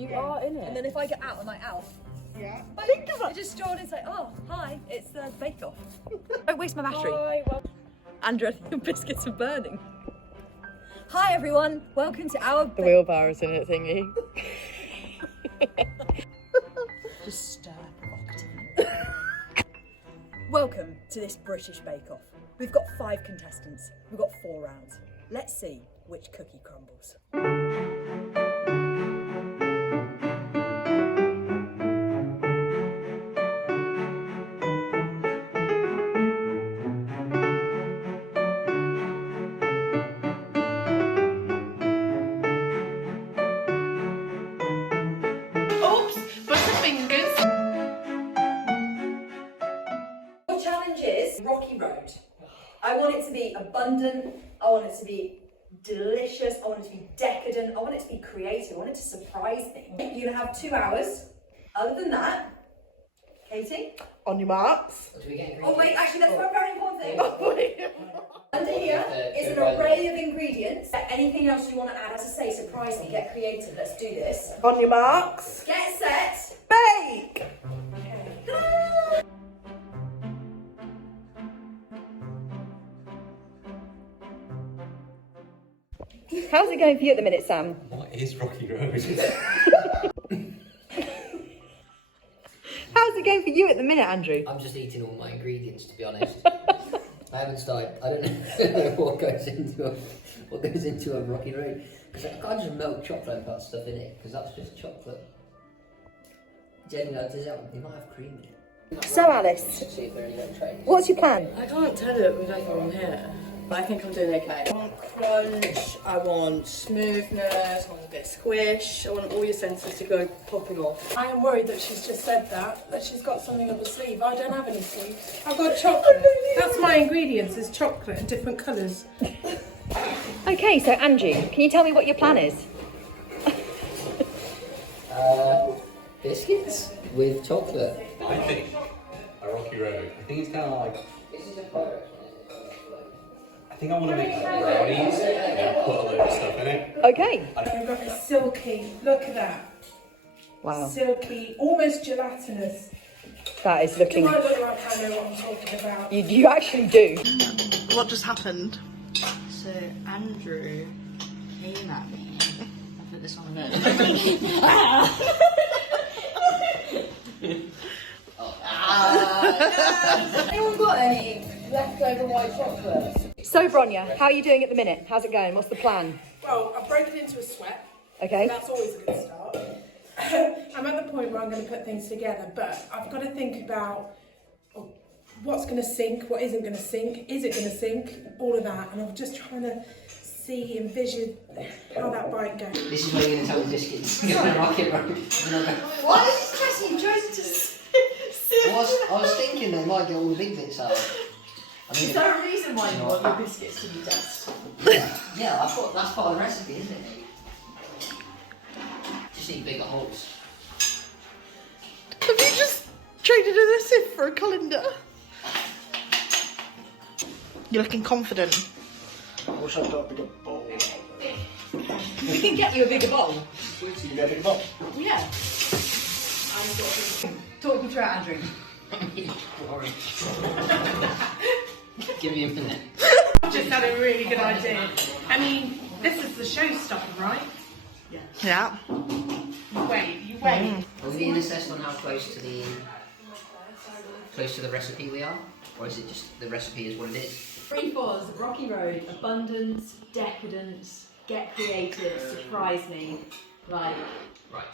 You are in it. And then if I get out, I'm like, out. Yeah. I just strolled in and say, oh, hi, it's the Bake Off. Don't waste my battery. Hi, well, Andrew, your biscuits are burning. Hi everyone, welcome to our the wheelbarrow's in it thingy. Just stir provocatively. Welcome to this British Bake Off. We've got 5 contestants. We've got 4 rounds. Let's see which cookie crumbles. Rocky Road. I want it to be abundant, I want it to be delicious, I want it to be decadent, I want it to be creative, I want it to surprise me. You're gonna have 2 hours. Other than that, Katie? On your marks. Oh wait, actually that's one very important thing. Under here is an array of ingredients. Anything else you want to add, as I say, surprise me, get creative, let's do this. On your marks. Get set. Bake! How's it going for you at the minute, Sam? What is Rocky Road? How's it going for you at the minute, Andrew? I'm just eating all my ingredients, to be honest. I haven't started. I don't know what goes into a Rocky Road, because I can't just melt chocolate and put stuff in it, because that's just chocolate. Genuinely, they might have cream in it. So Alice, See if they're any good trays. what's your plan? I can't tell it without on here. But I think I'm doing okay. I want crunch, I want smoothness, I want a bit of squish, I want all your senses to go popping off. I am worried that she's just said that she's got something up her sleeve. I don't have any sleeves. I've got chocolate. That's my ingredients, is chocolate in different colours. Okay, so Andrew, can you tell me what your plan is? Biscuits with chocolate. I think a Rocky Road. I think it's kind of like. This is a pirate. I think I want to make brownies and put a load of stuff in it. Okay. I've got a silky, look at that. Wow. Silky, almost gelatinous. That is Do looking... I look like I know what I'm talking about? You actually do. What just happened? So Andrew came at me. I put this on a Anyone got any leftover white chocolate? So Bronya, how are you doing at the minute? How's it going? What's the plan? Well, I've broken into a sweat. Okay. That's always a good start. I'm at the point where I'm going to put things together, but I've got to think about what's going to sink, what isn't going to sink, is it going to sink, all of that, and I'm just trying to envision how that bite goes. This is where you're going to tell the biscuits. You're going to rock it, right? Why is this stressing? You chose to sit. I was thinking they might get all the big bits out. Is there a reason why you want your biscuits to be dust? Yeah, I thought that's part of the recipe, isn't it? Just need bigger holes. Have you just traded in a sieve for a colander? You're looking confident. I wish I'd got a bigger bowl. We can get you a bigger bowl. You get a bigger bowl? Yeah. Talk me through it, Andrew. Give me a minute. I've just had a really good idea. I mean, this is the showstopper, right? Yeah. You wait. Are we being assessed on how close to the recipe we are? Or is it just the recipe is what it is? 3 fours, Rocky Road, abundance, decadence, get creative, surprise me. Like... Right.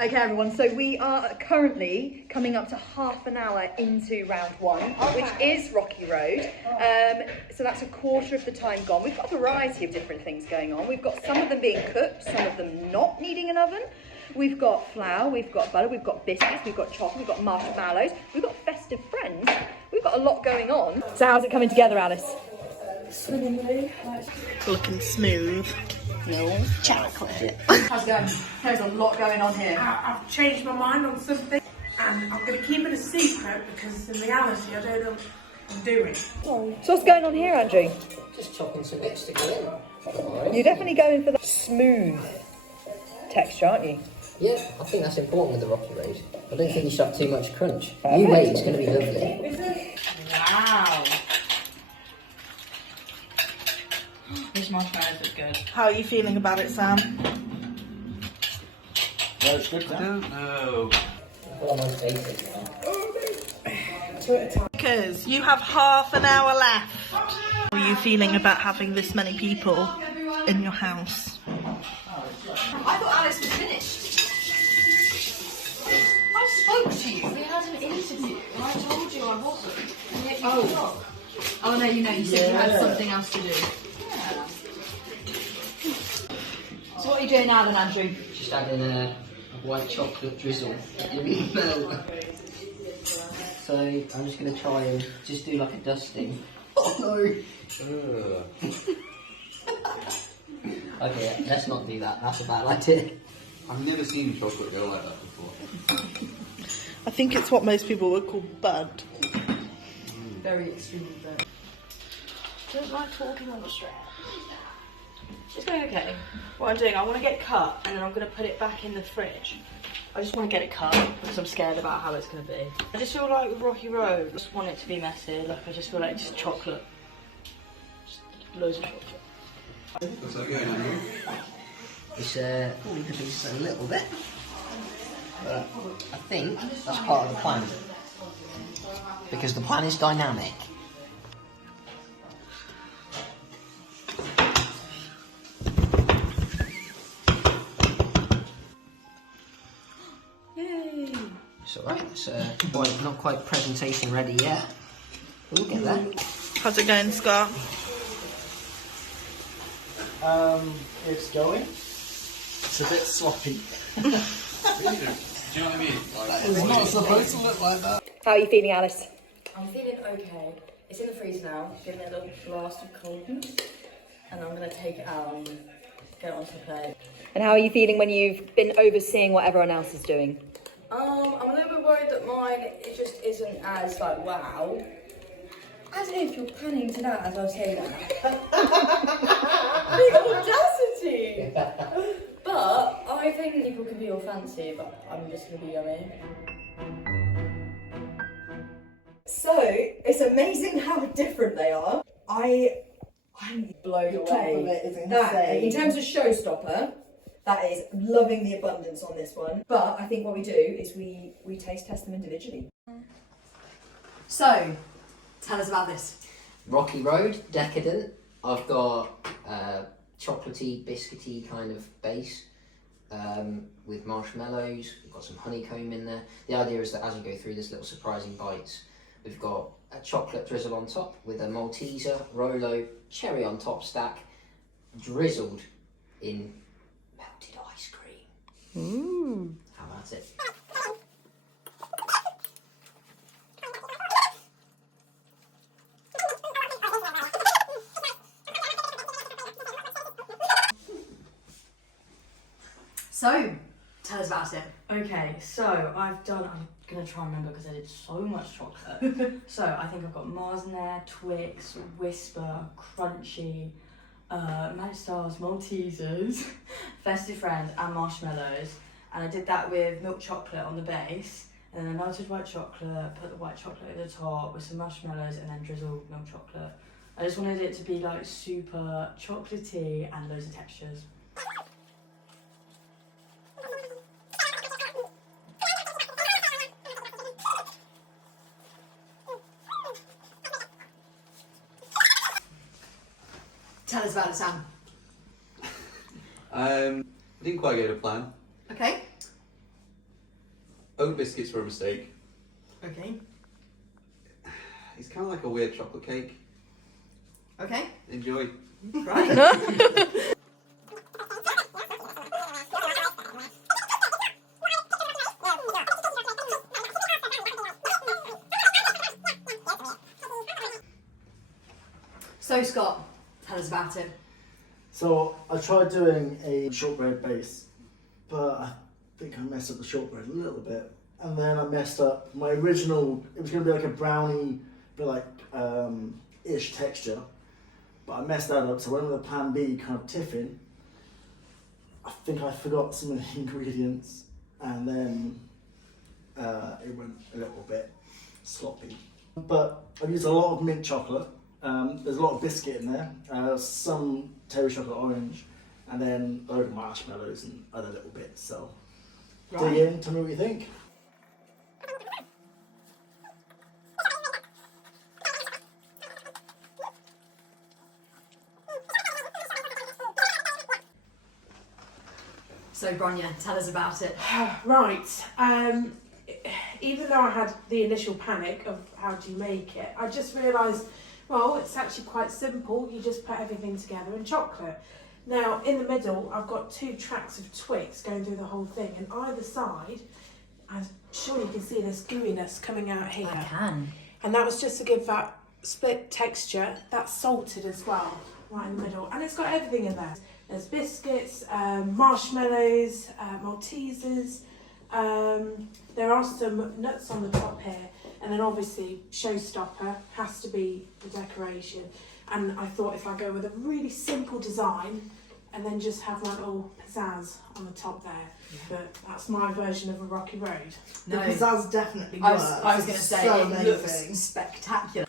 Okay everyone, so we are currently coming up to half an hour into round 1, which is Rocky Road. So that's a quarter of the time gone. We've got a variety of different things going on. We've got some of them being cooked, some of them not needing an oven. We've got flour, we've got butter, we've got biscuits, we've got chocolate, we've got marshmallows, we've got festive friends. We've got a lot going on. So how's it coming together, Alice? swimmingly. Looking smooth. No chocolate. How's it going? There's a lot going on here. I've changed my mind on something, and I'm going to keep it a secret because in reality I don't know what I'm doing. So what's going on here, Andrew? Just chopping some bits to go in. Alright. You're definitely going for the smooth texture, aren't you? Yeah, I think that's important with the Rocky Road. I don't think you should have too much crunch. You wait, it's going to be lovely. Wow. These marshmallows look good. How are you feeling about it, Sam? No, it's good. I don't know. Well, mine's basic. Because you have half an hour left. How are you feeling about having this many people in your house? I thought Alice was finished. I spoke to you. We had an interview, and I told you I wasn't. And yet you forgot. Oh no, you know, you said you had something else to do. Yeah. So what are you doing now then, Andrew? Just adding a white chocolate drizzle. You really melt. So I'm just going to try and just do like a dusting. Oh no! Okay, let's not do that. That's a bad idea. I've never seen chocolate go like that before. I think it's what most people would call bud. Very extremely burnt. Don't like talking on the strap. It's going okay. What I'm doing, I want to get it cut and then I'm going to put it back in the fridge. I just want to get it cut because I'm scared about how it's going to be. I just feel like with Rocky Road, I just want it to be messy. Like I just feel like it's just chocolate. Just loads of chocolate. What's that going on here? It's falling to pieces a little bit. But I think that's part of the plan. Because the plan is dynamic. Yay! It's alright, it's not quite presentation ready yet. We'll get there. How's it going, Scott? It's going. It's a bit sloppy. Do you know what I mean? Like, It's not supposed to look like that. How are you feeling, Alice? I'm feeling okay. It's in the freezer now, giving it a little blast of coldness. And I'm going to take it out and get it onto the plate. And how are you feeling when you've been overseeing what everyone else is doing? I'm a little bit worried that mine, it just isn't as like, wow. As if you're panning to that as I say that. The audacity! But I think people can be all fancy, but I'm just going to be yummy. So, it's amazing how different they are. I'm blown away. top of it is That, insane. in terms of showstopper, that is loving the abundance on this one. But I think what we do is we taste test them individually. So, tell us about this. Rocky Road, decadent. I've got chocolatey, biscuity kind of base with marshmallows. We've got some honeycomb in there. The idea is that as you go through this little surprising bites, we've got a chocolate drizzle on top with a Malteser, Rolo, cherry on top stack, drizzled in melted ice cream. Ooh. How about it? So, tell us about it. Okay, so I'm gonna try and remember because I did so much chocolate. So I think I've got Mars in there, Twix, Whisper, Crunchy, Magic Stars, Maltesers, Festive Friends and Marshmallows. And I did that with milk chocolate on the base. And then I melted white chocolate, put the white chocolate at the top with some marshmallows and then drizzled milk chocolate. I just wanted it to be like super chocolatey and loads of textures. Tell us about it, Sam. Didn't quite get a plan. Okay. Oat biscuits were a mistake. Okay. It's kind of like a weird chocolate cake. Okay. Enjoy. Right. So, Scott, So I tried doing a shortbread base, but I think I messed up the shortbread a little bit. And then I messed up my original, it was going to be like a brownie, but like ish texture. But I messed that up, so I went with a plan B, kind of tiffin. I think I forgot some of the ingredients, and then it went a little bit sloppy. But I've used a lot of mint chocolate. There's a lot of biscuit in there, some terry chocolate orange, and then a load of marshmallows and other little bits. So dig in, tell me what you think. So Bronya, tell us about it. Right. Even though I had the initial panic of how do you make it, I just realised, well, it's actually quite simple. You just put everything together in chocolate. Now, in the middle, I've got 2 tracks of Twix going through the whole thing, and either side, I'm sure you can see this gooiness coming out here. I can. And that was just to give that split texture. That's salted as well, right in the middle. And it's got everything in there. There's biscuits, marshmallows, Maltesers. There are some nuts on the top here. And then obviously, showstopper has to be the decoration. And I thought if I go with a really simple design and then just have my little pizzazz on the top there. Yeah. But that's my version of a rocky road. No. The pizzazz definitely works. I was going to say, so it amazing. looks spectacular.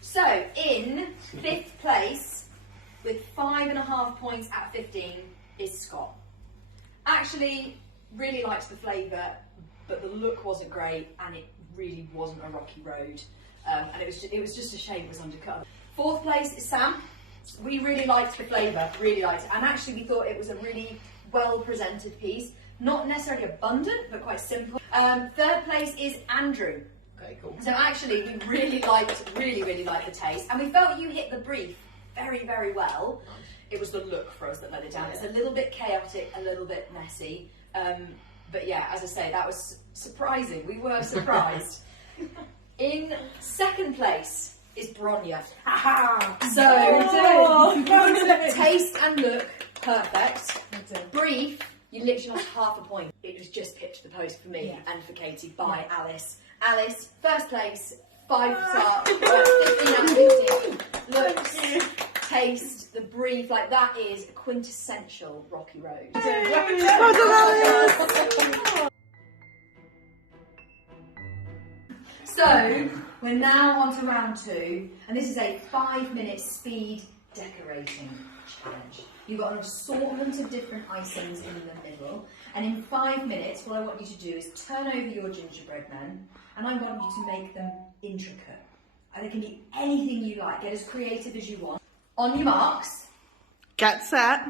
So, in 5th place, with 5.5 points at 15, is Scott. Actually, really liked the flavour, but the look wasn't great, and it really wasn't a rocky road. And it was just a shame it was undercut. 4th place is Sam. We really liked the flavour, really liked it, and actually we thought it was a really well presented piece. Not necessarily abundant, but quite simple. 3rd place is Andrew. Okay, cool. So actually, we really liked the taste, and we felt you hit the brief very, very well. Nice. It was the look for us that let it down. It's a little bit chaotic, a little bit messy, but yeah, as I say, that was surprising. We were surprised. In 2nd place is Bronya. So taste and look perfect. Brief, you literally lost half a point. It was just pitched to the post for me and for Katie by Alice. Alice, 1st place, 5-star, 15 out of 15. Looks, taste, the brief, like that is a quintessential rocky road. So, we're now on to round 2, and this is a 5-minute speed decorating challenge. You've got an assortment of different icings in the middle, and in 5 minutes, what I want you to do is turn over your gingerbread men, and I want you to make them intricate. They can be anything you like, get as creative as you want. On your marks, Get set.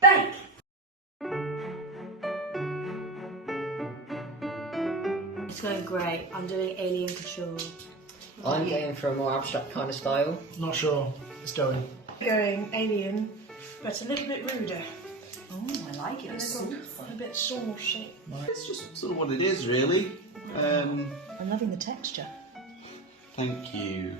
bake! It's going great. I'm doing alien couture. I'm going for a more abstract kind of style. Not sure. It's going. Going alien, but a little bit ruder. Oh, I like it. It's A bit saucy. It's just sort of what it is, really. I'm loving the texture. Thank you.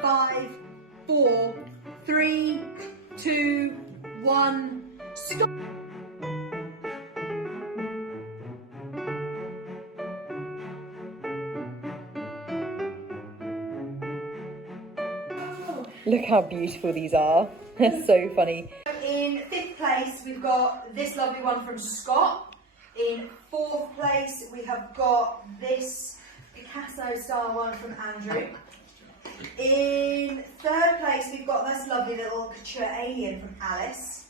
Five, 4, 3, 2, 1, stop! Look how beautiful these are. They're so funny. In 5th place, we've got this lovely one from Scott. In 4th place, we have got this Picasso-style one from Andrew. In 3rd place, we've got this lovely little couture alien from Alice.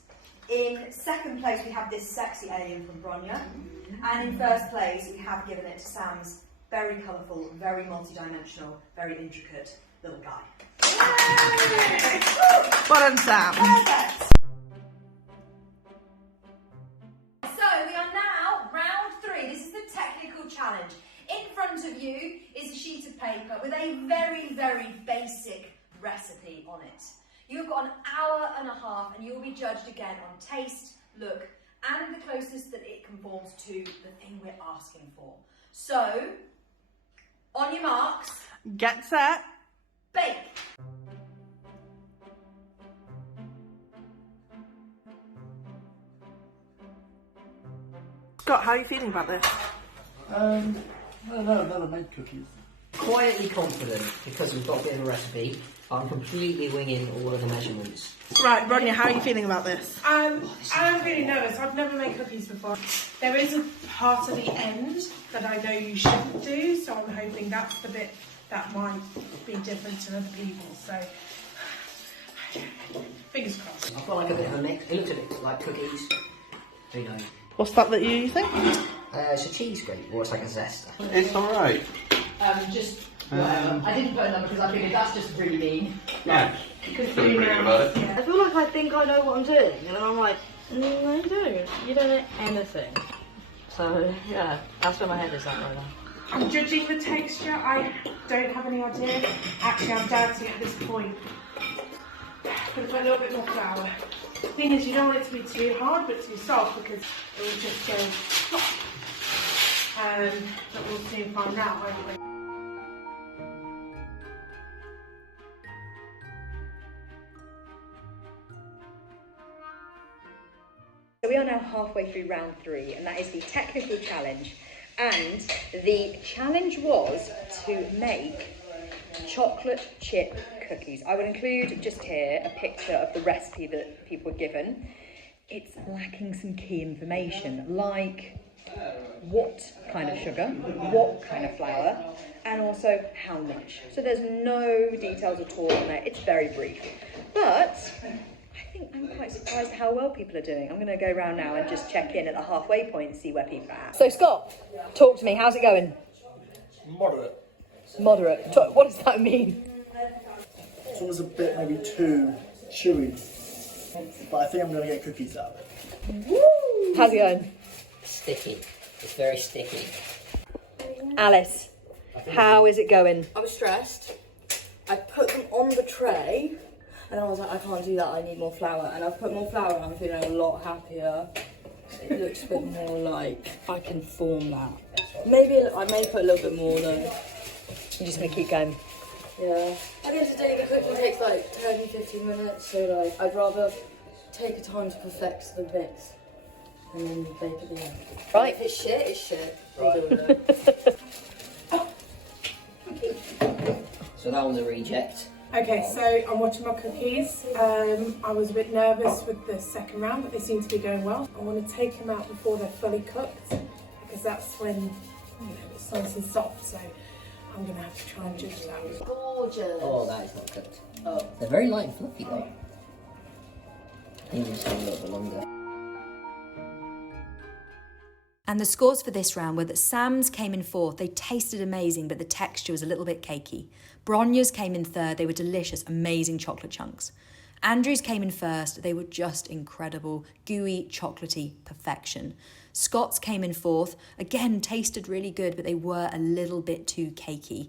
In 2nd place, we have this sexy alien from Bronya. And in 1st place, we have given it to Sam's very colourful, very multi-dimensional, very intricate little guy. Well done, Sam. Perfect. of you is a sheet of paper with a very, very basic recipe on it. You've got an hour and a half and you'll be judged again on taste, look, and the closest that it conforms to the thing we're asking for. So, on your marks, Get set. bake! Scott, how are you feeling about this? I don't know, I've never made cookies. Quietly confident because we've got a bit of a recipe. I'm completely winging all of the measurements. Right, Rodney, how are you feeling about this? I'm really nervous. I've never made cookies before. There is a part at the end that I know you shouldn't do, so I'm hoping that's the bit that might be different to other people. So, fingers crossed. I've got like a bit of a mix. It looks a bit like cookies. Who knows? What's that you're using? It's a cheese grape, or it's like a zester. It's alright. Just whatever. I didn't put a number because I figured that's just really mean. Yeah. Feeling pretty good about it. I feel like I think I know what I'm doing, and then I'm like, no, you don't. You don't know anything. So, yeah, that's where my head is at right now. I'm judging the texture. I don't have any idea. Actually, I'm doubting at this point. I'm going to put a little bit more flour. The thing is, you don't want it to be too hard but too soft because it will just go flop. But we'll soon find out, won't we? So we are now halfway through round 3, and that is the technical challenge. And the challenge was to make chocolate chip cookies. I will include just here a picture of the recipe that people were given. It's lacking some key information, like what kind of sugar, what kind of flour, and also how much. So there's no details at all on there. It's very brief. But I think I'm quite surprised how well people are doing. I'm going to go around now and just check in at the halfway point and see where people are at. So Scott, talk to me. How's it going? Moderate. Moderate. What does that mean? It's always a bit maybe too chewy. But I think I'm going to get cookies out of it. How's it going? Sticky. It's very sticky. Alice, how is it going? I'm stressed. I put them on the tray, and I was like, I can't do that, I need more flour. And I've put more flour and I'm feeling a lot happier. It looks a bit more like I can form that. Maybe I may put a little bit more though. You're just going to keep going? Yeah. At the end of the day, the cooking takes like 10-15 minutes, so like I'd rather take a time to perfect the mix and then bake it in. Right. If it's shit, it's shit. We'll deal with it. So that one's a reject. Okay, so I'm watching my cookies. I was a bit nervous with the second round, but they seem to be going well. I want to take them out before they're fully cooked because that's when it's nice and soft. So I'm going to have to try and judge that. Gorgeous. Oh, that is not cooked. Oh. They're very light and fluffy though. Even just a little bit longer. And the scores for this round were that Sam's came in 4th. They tasted amazing, but the texture was a little bit cakey. Bronya's came in 3rd. They were delicious, amazing chocolate chunks. Andrew's came in 1st. They were just incredible, gooey, chocolatey perfection. Scott's came in 4th. Again, tasted really good, but they were a little bit too cakey.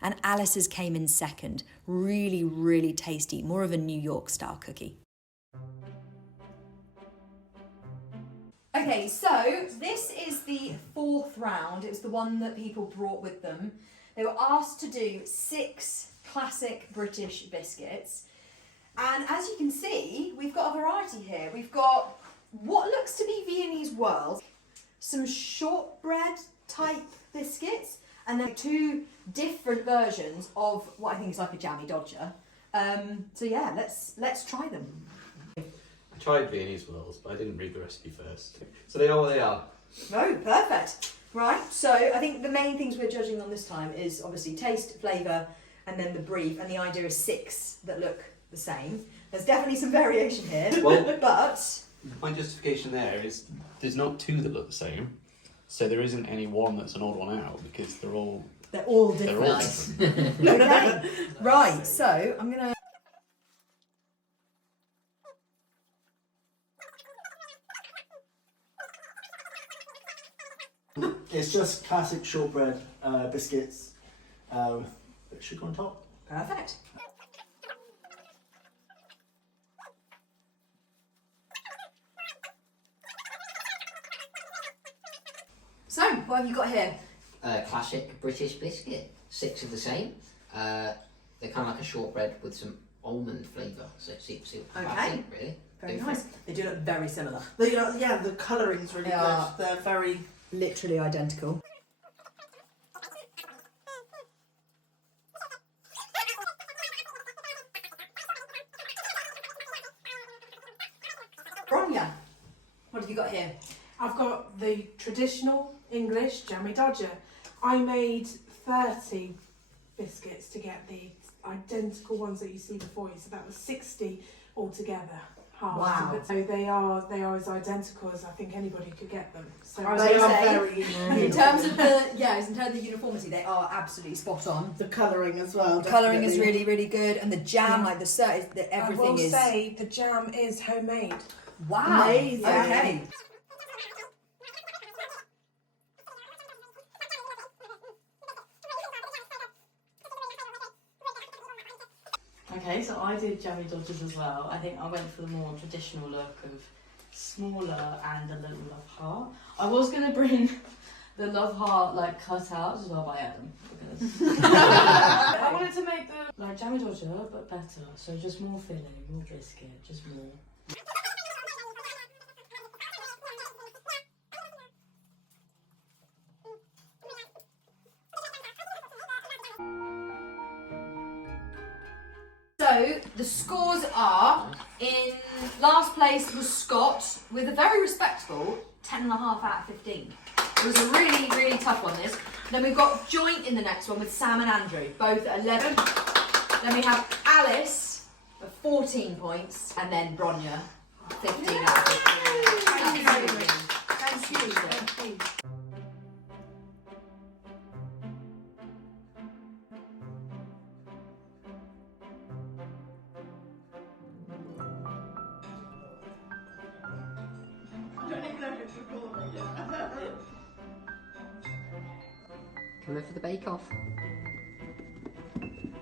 And Alice's came in 2nd. Really, really tasty, more of a New York style cookie. Okay, so this is the 4th round. It was the one that people brought with them. They were asked to do 6 classic British biscuits. And as you can see, we've got a variety here. We've got what looks to be Viennese whirls, some shortbread type biscuits, and then 2 different versions of what I think is like a jammy dodger. So yeah, let's try them. I tried Viennese whirls, but I didn't read the recipe first. So they are what they are. No, perfect. Right, so I think the main things we're judging on this time is obviously taste, flavour, and then the brief, and the idea is 6 that look the same. There's definitely some variation here, Well, but... My justification there is there's not 2 that look the same, so there isn't any one that's an odd one out because they're all different. They're all different. Okay, right, so I'm going to... It's just classic shortbread biscuits with a bit of sugar on top. Perfect. So, what have you got here? Classic British biscuit. 6 of the same. They're kind of like a shortbread with some almond flavour. So see what I think, really. Very Go for nice. it. They do look very similar. Yeah, the colouring's really They good. are. They're very... Literally identical. Bronya, what have you got here? I've got the traditional English jammy dodger. I made 30 biscuits to get the identical ones that you see before you, so that was 60 altogether. Wow. But so they are as identical as I think anybody could get them. So I was they gonna are say, very In terms of the uniformity, they are absolutely spot on. The colouring as well. The colouring is definitely. really, really good, and the jam, Yeah. like everything I will is. say the jam is homemade. Wow. Amazing. Okay. Okay, so I did jammy dodgers as well. I think I went for the more traditional look of smaller and a little love heart. I was going to bring the love heart like cut out as well by Adam. I wanted to make the like jammy dodger but better. So just more filling, more biscuit, just more. So the scores are, in last place was Scott with a very respectable 10.5 out of 15. It was a really, really tough one, this. Then we've got joint in the next one with Sam and Andrew, both at 11. Then we have Alice at 14 points, and then Bronya, 15 out of 15. Thank you. Thank you. Coming for the bake-off.